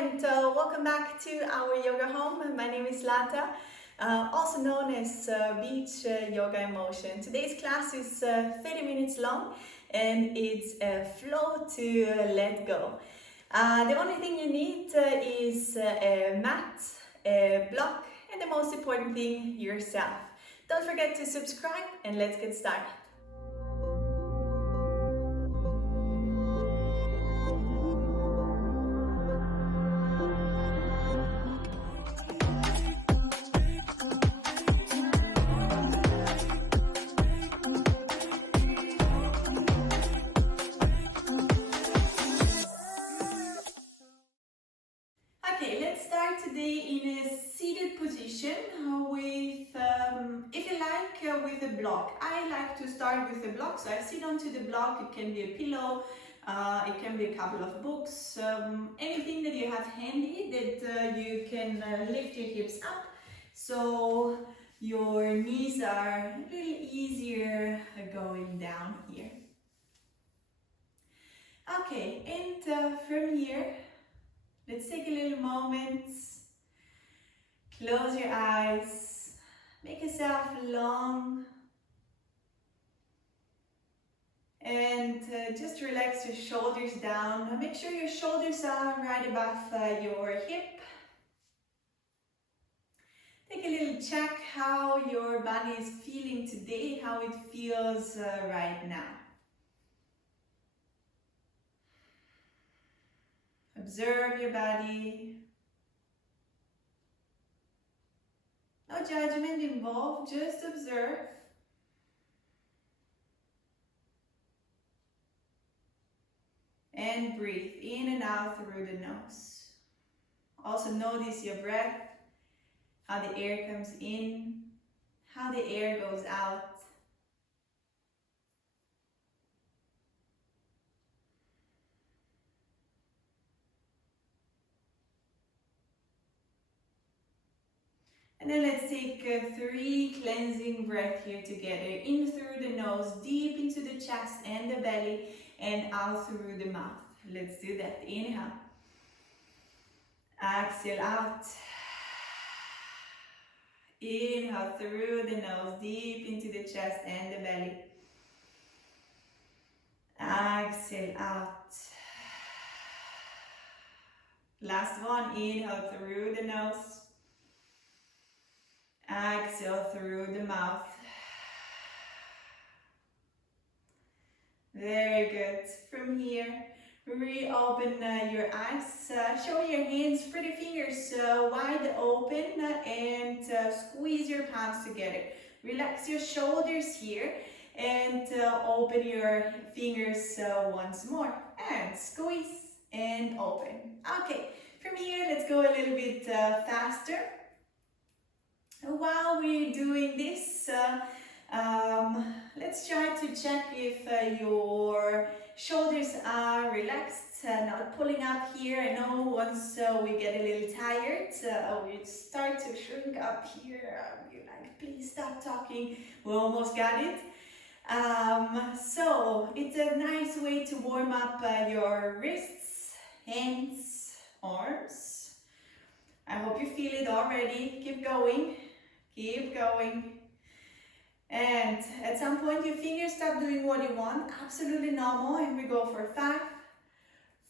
and welcome back to our yoga home. My name is Lata, also known as Beach Yoga in Motion. Today's class is 30 minutes long and it's a flow to let go. The only thing you need is a mat, a block, and the most important thing, yourself. Don't forget to subscribe and let's get started. Okay, let's start today in a seated position with, if you like, with a block. I like to start with a block, so I sit onto the block. It can be a pillow, it can be a couple of books, anything that you have handy that you can lift your hips up so your knees are a little easier going down here. Okay, and from here, let's take a little moment, close your eyes, make yourself long, and just relax your shoulders down. Make sure your shoulders are right above your hip. Take a little check how your body is feeling today, how it feels right now. Observe your body. No judgment involved, just observe. And breathe in and out through the nose. Also notice your breath, how the air comes in, how the air goes out. And then let's take 3 cleansing breaths here together. In through the nose, deep into the chest and the belly, and out through the mouth. Let's do that. Inhale. Exhale out. Inhale through the nose, deep into the chest and the belly. Exhale out. Last one. Inhale through the nose. Exhale through the mouth. Very good. From here, reopen your eyes. Show your hands, pretty fingers wide open, and squeeze your palms together. Relax your shoulders here and open your fingers once more. And squeeze and open. Okay, from here, let's go a little bit faster. While we're doing this, let's try to check if your shoulders are relaxed, not pulling up here. I know once we get a little tired, we start to shrink up here. You're like, please stop talking. We almost got it. So it's a nice way to warm up your wrists, hands, arms. I hope you feel it already. Keep going. Keep going. And at some point your fingers stop doing what you want. Absolutely normal. And we go for 5,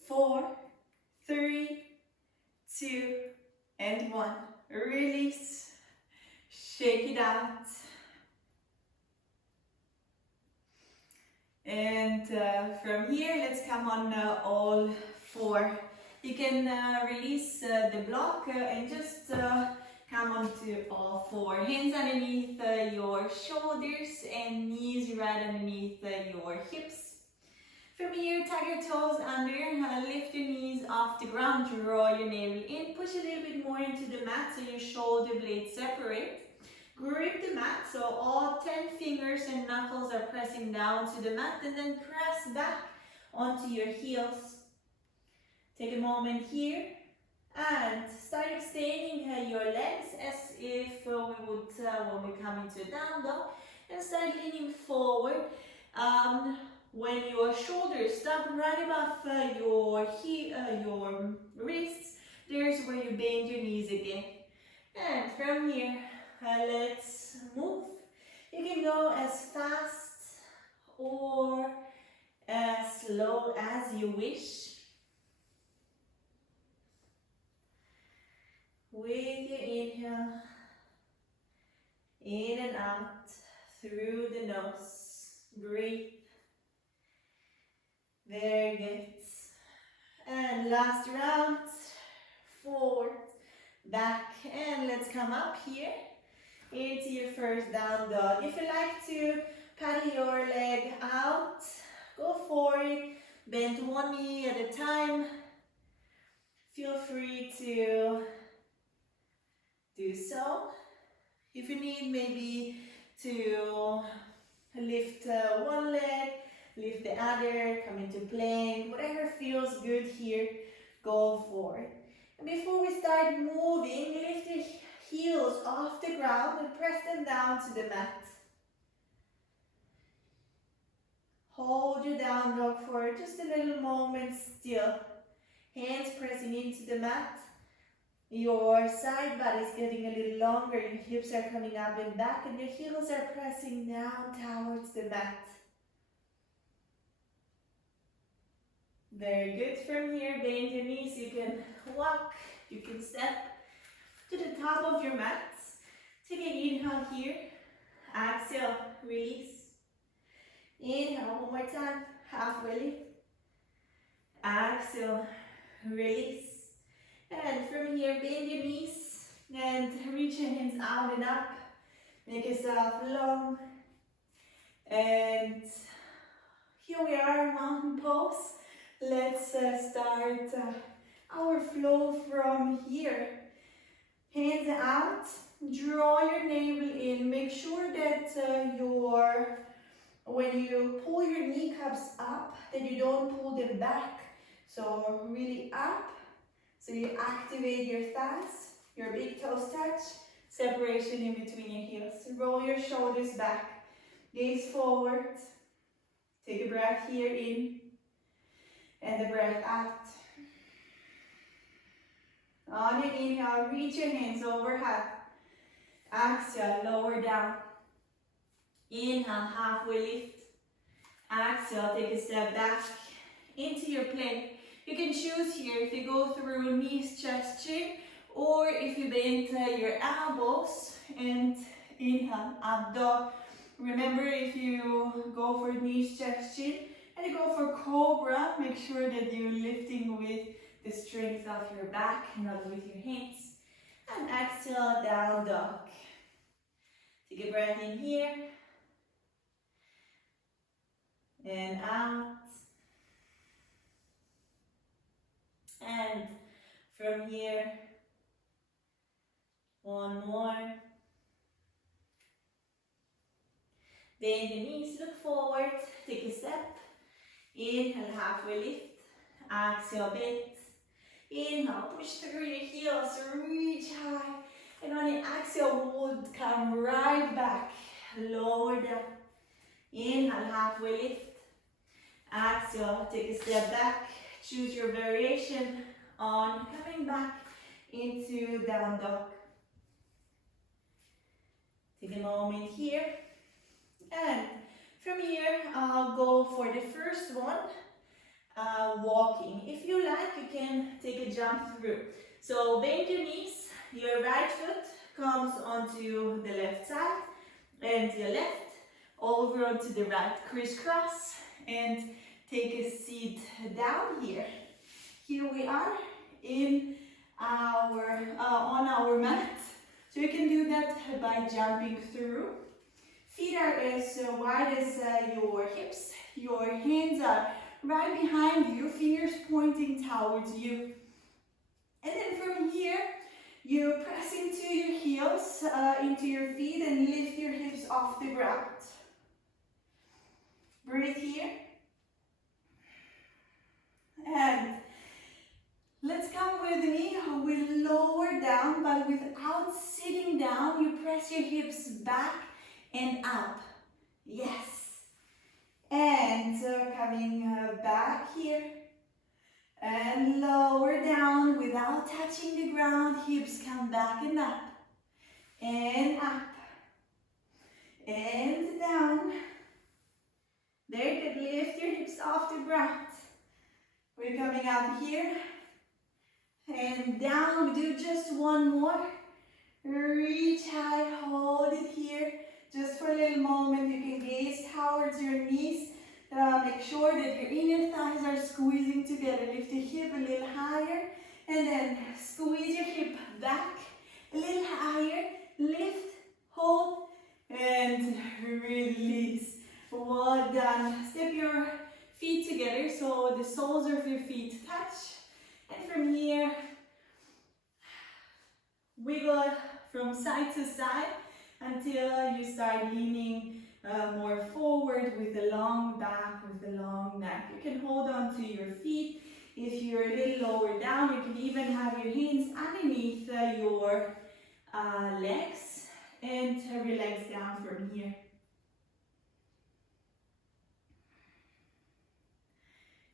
4, 3, 2, and 1. Release. Shake it out. And from here, let's come on all 4. You can release the block and just come onto all 4. Hands underneath your shoulders and knees right underneath your hips. From here, tuck your toes under, lift your knees off the ground, draw your navel in, push a little bit more into the mat so your shoulder blades separate. Grip the mat so all 10 fingers and knuckles are pressing down to the mat, and then press back onto your heels. Take a moment here. And start extending your legs as if we would when we come into a down dog, and start leaning forward. When your shoulders stop right above your wrists, before you bend your knees again. And from here, let's move. You can go as fast or as slow as you wish. With your inhale, in and out through the nose. Breathe. Very good. And last round. Forward, back, and let's come up here into your first down dog. If you like to paddle your leg out, go for it. Bend one knee at a time. Feel free to do so. If you need maybe to lift one leg, lift the other, come into plank, whatever feels good here, go for it. And before we start moving, lift the heels off the ground and press them down to the mat. Hold your down dog for just a little moment still. Hands pressing into the mat. Your side body is getting a little longer. Your hips are coming up and back, and your heels are pressing down towards the mat. Very good. From here, bend your knees. You can walk, you can step to the top of your mats. Take an inhale here. Exhale, release. Inhale, one more time. Halfway lift. Exhale, release. And from here, bend your knees and reach your hands out and up. Make yourself long. And here we are, mountain pose. Let's start our flow from here. Hands out, draw your navel in. Make sure that when you pull your kneecaps up, that you don't pull them back. So really up, so you activate your thighs, your big toes touch, separation in between your heels. Roll your shoulders back, gaze forward. Take a breath here in. And the breath out. On your inhale, reach your hands overhead. Exhale, lower down. Inhale, halfway lift. Exhale, take a step back into your plank. You can choose here if you go through knees, chest, chin, or if you bend your elbows and inhale, up dog. Remember, if you go for knees, chest, chin, and you go for cobra, make sure that you're lifting with the strength of your back, not with your hands. And exhale, down dog. Take a breath in here. And out. And from here, one more. Bend the knees, look forward, take a step. Inhale, halfway lift. Exhale, bend. Inhale, push through your heels, reach high. And on your exhale, we'll come right back. Lower down. Inhale, halfway lift. Exhale, take a step back. Choose your variation on coming back into down dog. Take a moment here. And from here, I'll go for the first one, walking. If you like, you can take a jump through. So bend your knees, your right foot comes onto the left side, and your left over onto the right. Crisscross, and take a seat down here. Here we are in our, on our mat. So you can do that by jumping through. Feet are as wide as your hips. Your hands are right behind you, fingers pointing towards you. And then from here, you press into your heels, into your feet, and lift your hips off the ground. Breathe here. And let's come with me. We lower down, but without sitting down, you press your hips back and up. Yes. And coming back here. And lower down without without touching the ground. Hips come back and up. And up. And down. Very good. Lift your hips off the ground. We're coming up here. And down. We do just one more. Reach high. Hold it here. Just for a little moment. You can gaze towards your knees. Make sure that your inner thighs are squeezing together. Lift the hip a little higher. And then squeeze your hip back a little higher. Lift, hold, and release. Well done. Step your feet together so the soles of your feet touch. And from here, wiggle from side to side until you start leaning more forward with the long back, with the long neck. You can hold on to your feet. If you're a little lower down, you can even have your hands underneath your legs and relax down from here.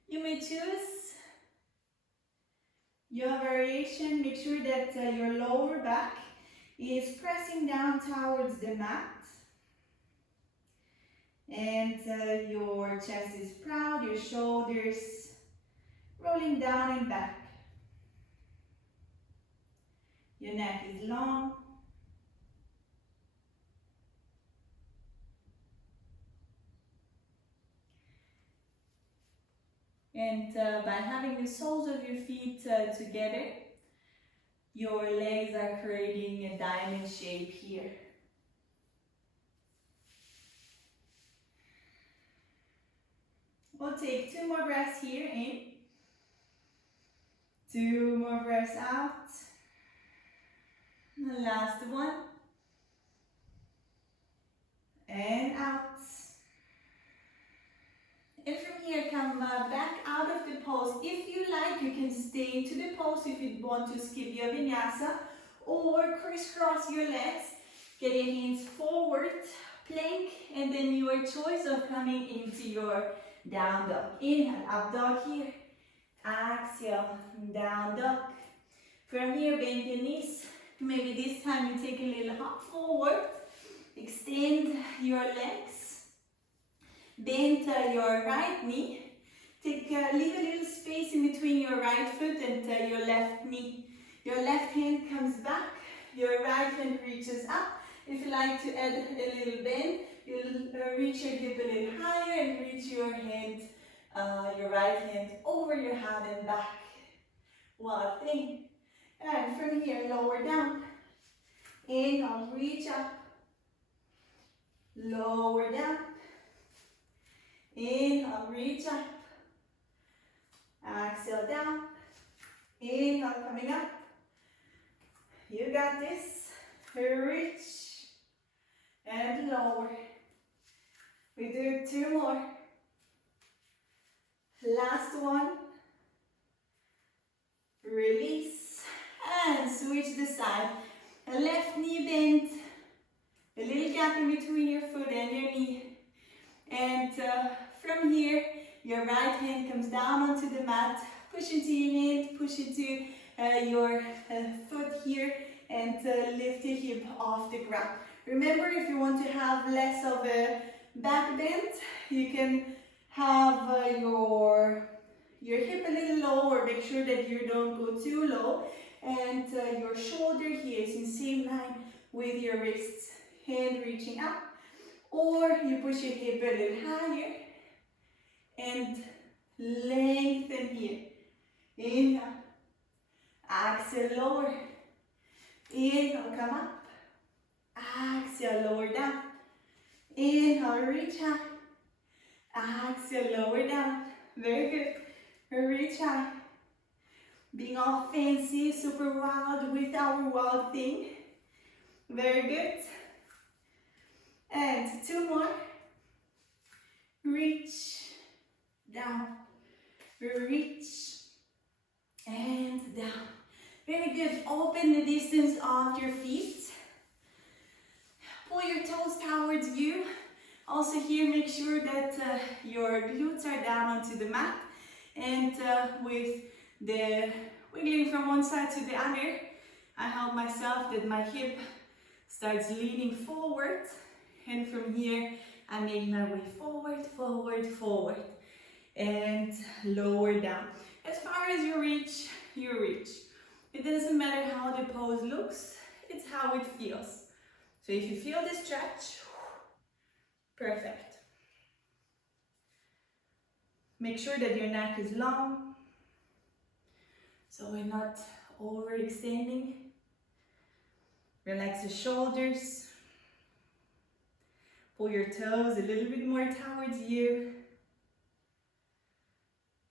You may choose your variation. Make sure that your lower back is pressing down towards the mat. And your chest is proud, your shoulders rolling down and back. Your neck is long. And by having the soles of your feet together, your legs are creating a diamond shape here. We'll take 2 more breaths here in. 2 more breaths out. The last one. And out. And from here, come back out of the pose. If you like, you can stay into the pose if you want to skip your vinyasa, or crisscross your legs. Get your hands forward, plank, and then your choice of coming into your down dog. Inhale, up dog here. Exhale, down dog. From here, bend your knees. Maybe this time you take a little hop forward. Extend your legs. Bend your right knee. Leave a little space in between your right foot and your left knee. Your left hand comes back. Your right hand reaches up. If you like to add a little bend, you'll reach your hip a little higher and reach your hand, your right hand over your head and back. One thing. And from here, lower down. Inhale, reach up. Lower down. Inhale, reach up. Exhale, down. Inhale, coming up. You got this. Reach and lower. We do 2 more. Last one. Release and switch the side. A left knee bend. A little gap in between your foot and your knee. And from here, your right hand comes down onto the mat. Push into your hand, push into your foot here, and lift your hip off the ground. Remember, if you want to have less of a back bend, you can have your hip a little lower. Make sure that you don't go too low. And your shoulder here is in same line with your wrists. Hand reaching up. Or you push your hip a little higher. And lengthen here. Inhale. Exhale, lower. Inhale, come up. Exhale, lower down. Inhale, reach high. Exhale, lower down. Very good. Reach high. Being all fancy, super wild with our wild thing. Very good. And 2 more. Reach down. Reach and down. Very good. Open the distance of your feet. Pull your toes towards you. Also here, make sure that your glutes are down onto the mat. And with wiggling from one side to the other. I help myself that my hip starts leaning forward, and from here I make my way forward, forward, forward, and lower down. As far as you reach, you reach. It doesn't matter how the pose looks, it's how it feels. So if you feel the stretch, perfect. Make sure that your neck is long, so we're not overextending. Relax the shoulders. Pull your toes a little bit more towards you.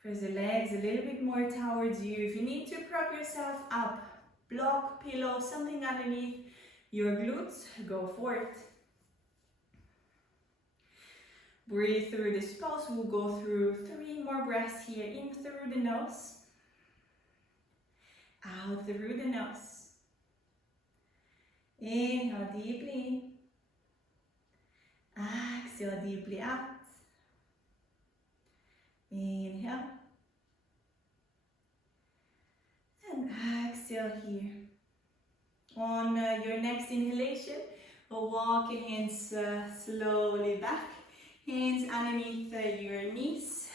Press the legs a little bit more towards you. If you need to prop yourself up, block, pillow, something underneath your glutes, go for it. Breathe through this pose. We'll go through 3 more breaths here. In through the nose. Out through the nose. Inhale deeply in. Exhale deeply out. Inhale. And exhale here. On your next inhalation, we'll walk your hands slowly back. Hands underneath your knees.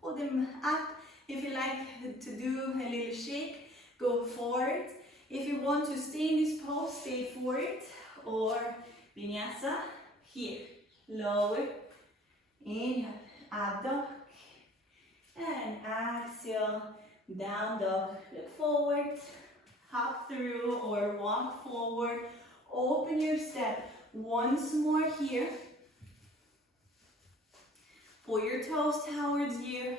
Pull them up. If you like to do a little shake, go for it. If you want to stay in this pose, stay for it. Or vinyasa, here. Lower. Inhale. Up dog. And exhale. Down dog. Look forward. Hop through or walk forward. Open your step. Once more here. Pull your toes towards you.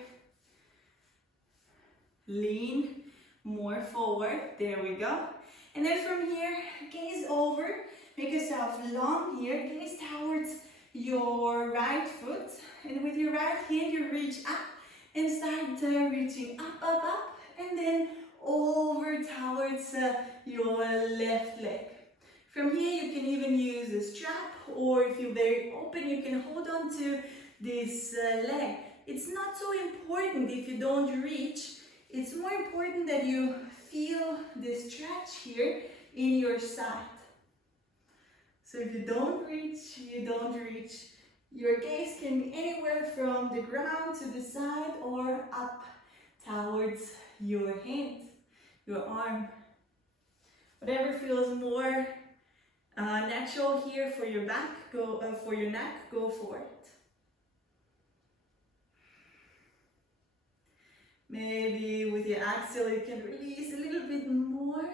Lean more forward. There we go. And then from here, gaze over. Make yourself long here. Gaze towards your right foot. And with your right hand, you reach up and start reaching up, up, up. And then over towards your left leg. From here, you can even use a strap, or if you're very open, you can hold on to this leg. It's not so important if you don't reach. It's more important that you feel the stretch here in your side. So if you don't reach, you don't reach. Your gaze can be anywhere from the ground to the side or up towards your hand, your arm. Whatever feels more natural here for your back, for your neck, go for it. Maybe with your exhale you can release a little bit more.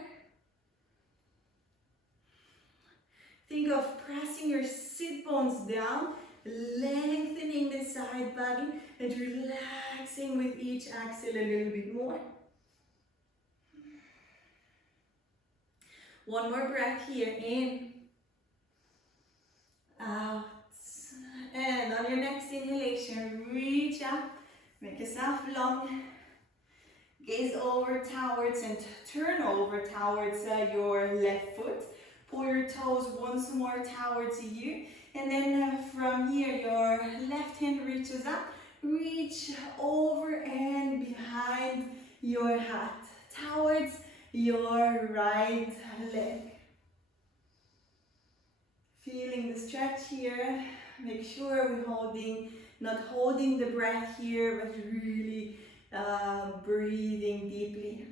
Think of pressing your sit bones down, lengthening the side body and relaxing with each exhale a little bit more. One more breath here, in, out, and on your next inhalation, reach up, make yourself long. Gaze over towards and turn over towards your left foot. Pull your toes once more towards you. And then from here, your left hand reaches up. Reach over and behind your hat. Towards your right leg. Feeling the stretch here. Make sure we're not holding the breath here, but really breathing deeply.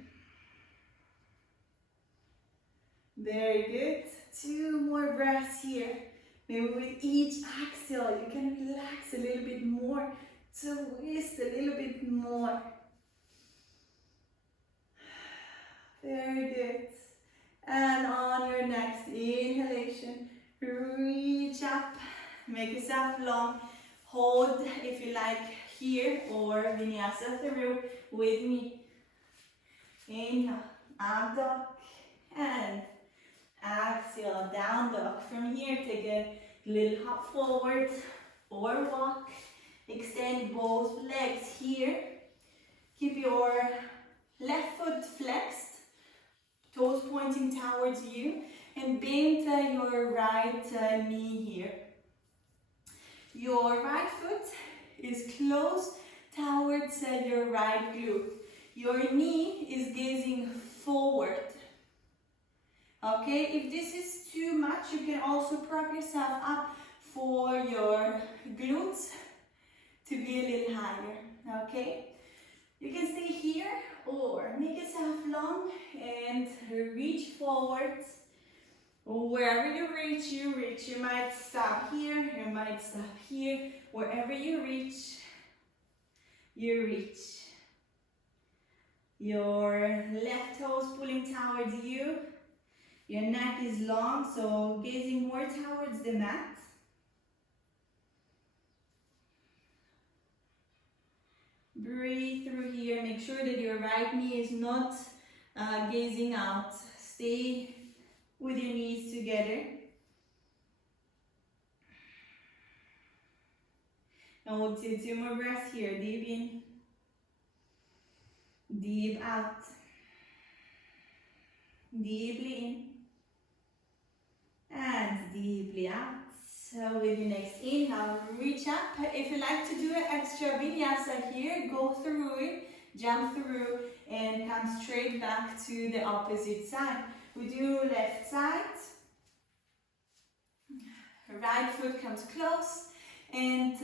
Very good. 2 more breaths here. Maybe with each exhale, you can relax a little bit more, twist a little bit more. Very good. And on your next inhalation, reach up, make yourself long. Hold, if you like, here or vinyasa through with me. Inhale, up dog, and exhale, down dog. From here, take a little hop forward or walk. Extend both legs here. Keep your left foot flexed, toes pointing towards you, and bend your right knee here. Your right foot is close towards your right glute. Your knee is gazing forward. Okay, if this is too much, you can also prop yourself up for your glutes to be a little higher. Okay, you can stay here or make yourself long and reach forward. Wherever you reach, you reach. You might stop here, you might stop here. Wherever you reach, you reach. Your left toes pulling towards you. Your neck is long, so gazing more towards the mat. Breathe through here. Make sure that your right knee is not gazing out. Stay with your knees together. And we'll do 2 more breaths here. Deep in, deep out. Deeply in and deeply out. So with your next inhale, reach up. If you like to do an extra vinyasa here, go through it, jump through, and come straight back to the opposite side. We do left side. Right foot comes close, and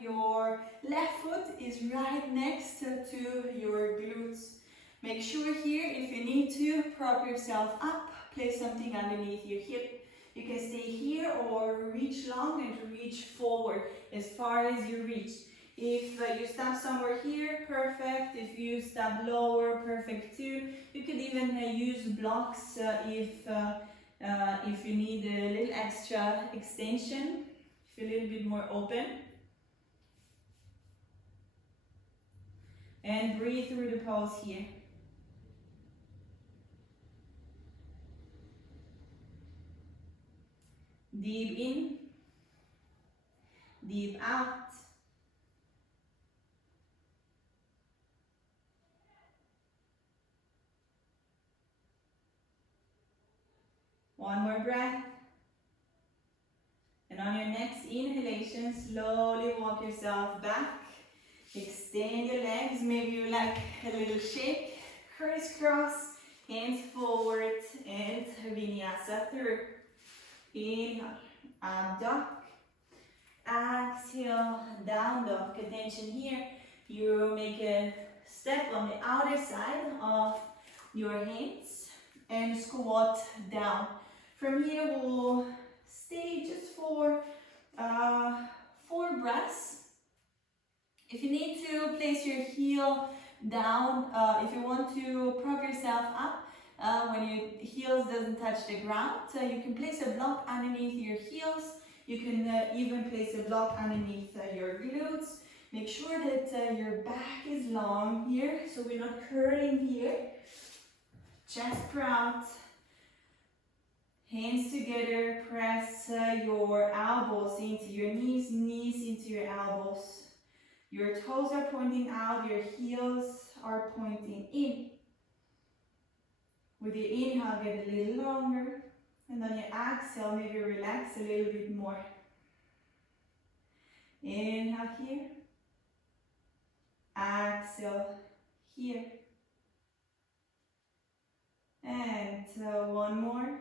your left foot is right next to your glutes. Make sure here, if you need to, prop yourself up, place something underneath your hip. You can stay here or reach long and reach forward as far as you reach. If you stop somewhere here, perfect. If you stop lower, perfect too. You could even use blocks if you need a little extra extension, if you're a little bit more open. And breathe through the pose here. Deep in, deep out. One more breath. And on your next inhalation, slowly walk yourself back. Extend your legs. Maybe you like a little shake. Crisscross, hands forward, and vinyasa through. Inhale, up dog. Exhale, down dog. Attention here. You make a step on the outer side of your hands and squat down. From here, we'll stay just for 4 breaths. If you need to place your heel down, if you want to prop yourself up, when your heels doesn't touch the ground, you can place a block underneath your heels. You can even place a block underneath your glutes. Make sure that your back is long here, so we're not curling here. Chest proud. Hands together, press your elbows into your knees, knees into your elbows. Your toes are pointing out, your heels are pointing in. With your inhale, get a little longer. And on your exhale, maybe relax a little bit more. Inhale here. Exhale here. And one more.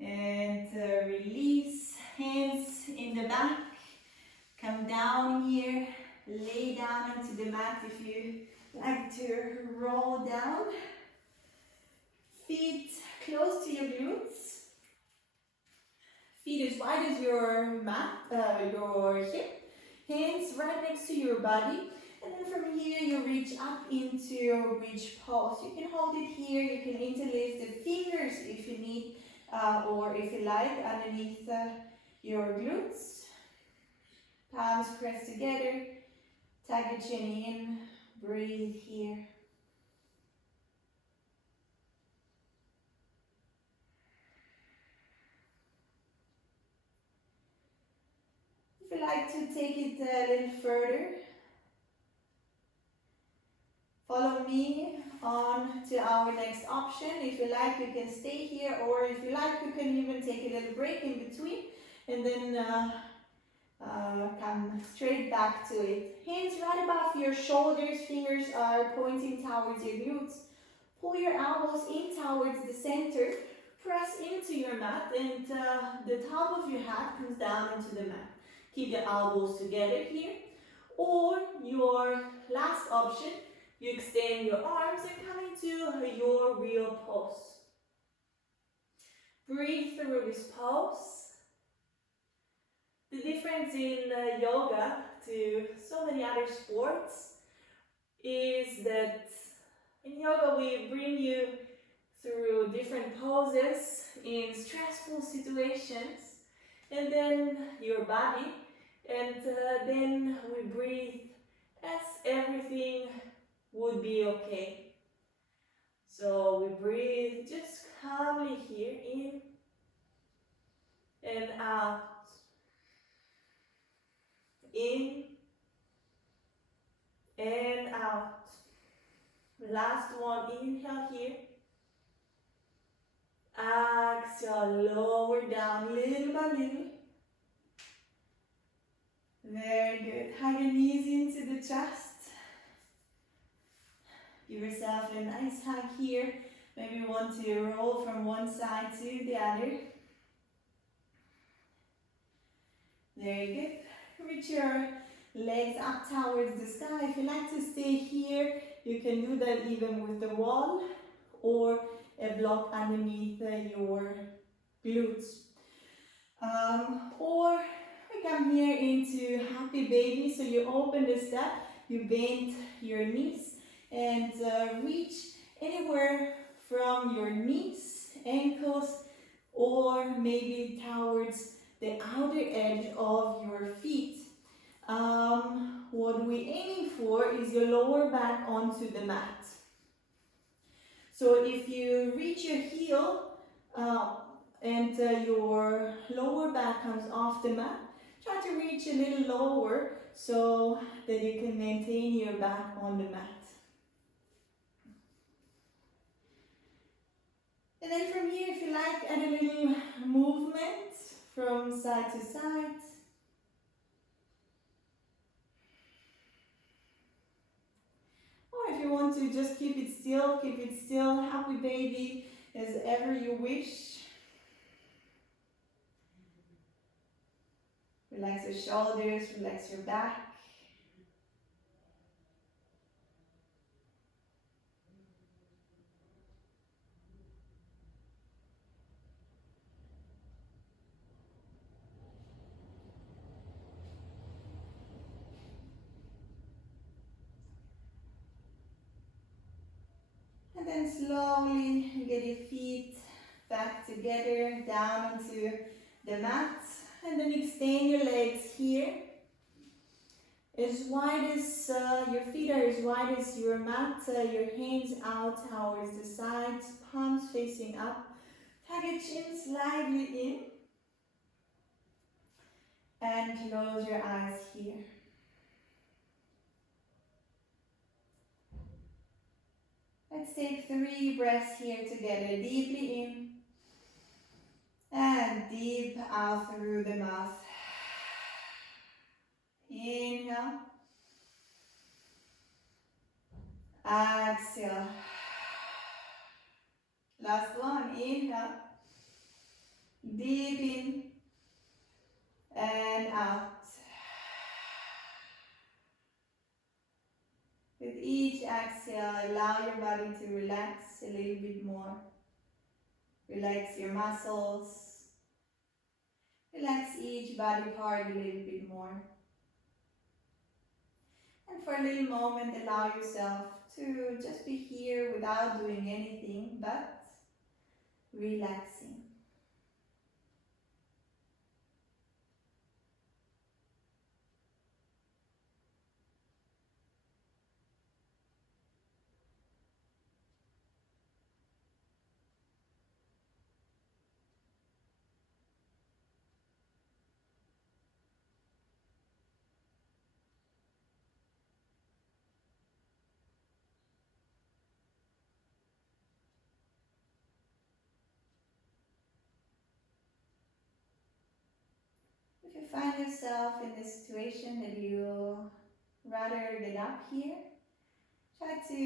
And release, hands in the back. Come down here. Lay down onto the mat if you like to roll down. Feet close to your glutes. Feet as wide as your mat, your hip. Hands right next to your body. And then from here you reach up into your bridge pose. You can hold it here. You can interlace the fingers if you need, or if you like, underneath your glutes. Palms pressed together. Tuck your chin in. Breathe here. If you like to take it a little further, follow me on to our next option. If you like, you can stay here, or if you like, you can even take a little break in between and then Come straight back to it. Hands right above your shoulders, fingers are pointing towards your glutes. Pull your elbows in towards the center. Press into your mat and the top of your head comes down into the mat. Keep your elbows together here. Or your last option, you extend your arms and come into your real pose. Breathe through this pose. The difference in yoga to so many other sports is that in yoga we bring you through different poses in stressful situations, and then your body, and then we breathe as everything would be okay. So we breathe just calmly here, in and out, in and out. Last one, inhale here. Exhale, lower down little by little. Very good. Hug your knees into the chest. Give yourself a nice hug here. Maybe you want to roll from one side to the other. Very good. Reach your legs up towards the sky. If you like to stay here, you can do that even with the wall or a block underneath your glutes. Or we come here into happy baby. So you open the step, you bend your knees and reach anywhere from your knees, ankles, or maybe towards the outer edge of your feet. What we're aiming for is your lower back onto the mat. So if you reach your heel and your lower back comes off the mat, try to reach a little lower so that you can maintain your back on the mat. And then from here, if you like, add a little movement from side to side. Or if you want to just keep it still, happy baby, as ever you wish. Relax your shoulders, relax your back. And then slowly get your feet back together, down onto the mat. And then extend your legs here. As wide as your feet are as wide as your mat, your hands out towards the sides, palms facing up. Tuck your chin slightly in. And close your eyes here. Let's take 3 breaths here together. Deeply in and deep out through the mouth. Inhale. Exhale. Last one. Inhale. Deep in and out. With each exhale, allow your body to relax a little bit more. Relax your muscles. Relax each body part a little bit more. And for a little moment, allow yourself to just be here without doing anything but relaxing. If you find yourself in this situation that you rather get up here, try to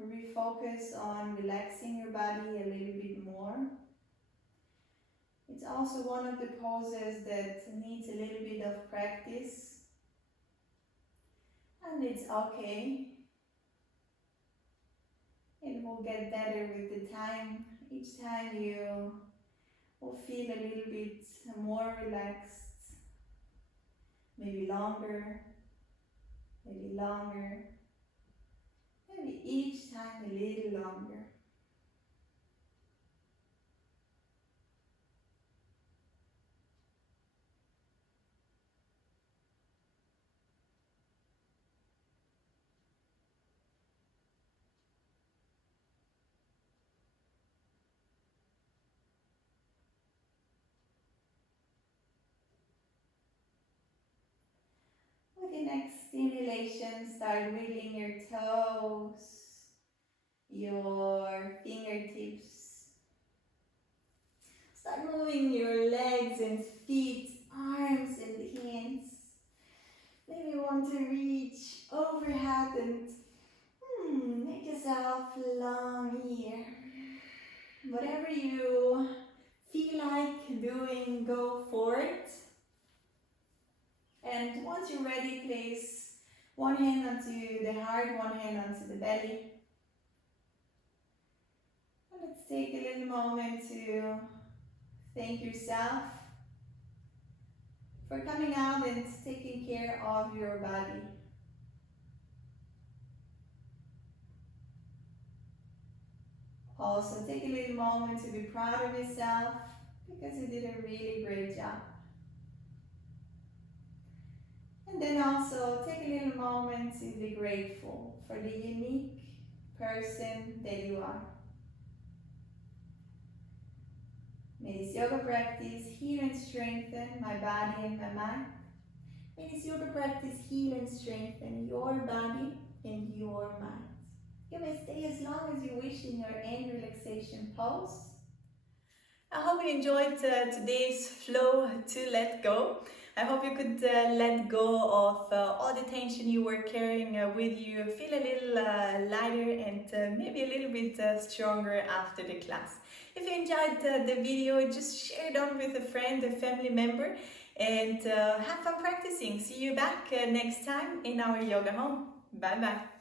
refocus on relaxing your body a little bit more. It's also one of the poses that needs a little bit of practice, and it's okay. It will get better with the time. Each time you will feel a little bit more relaxed, maybe longer, maybe longer, maybe each time a little longer. With the next stimulation, start wiggling your toes, your fingertips. Start moving your legs and feet, arms and hands. Maybe you want to reach overhead and make yourself long here. Whatever you feel like doing, go for it. And once you're ready, place one hand onto the heart, one hand onto the belly. And let's take a little moment to thank yourself for coming out and taking care of your body. Also, take a little moment to be proud of yourself because you did a really great job. And then also take a little moment to be grateful for the unique person that you are. May this yoga practice heal and strengthen my body and my mind. May this yoga practice heal and strengthen your body and your mind. You may stay as long as you wish in your end relaxation pose. I hope you enjoyed today's flow to let go. I hope you could let go of all the tension you were carrying with you, feel a little lighter and maybe a little bit stronger after the class. If you enjoyed the video, just share it on with a friend, a family member, and have fun practicing. See you back next time in our yoga home. Bye bye.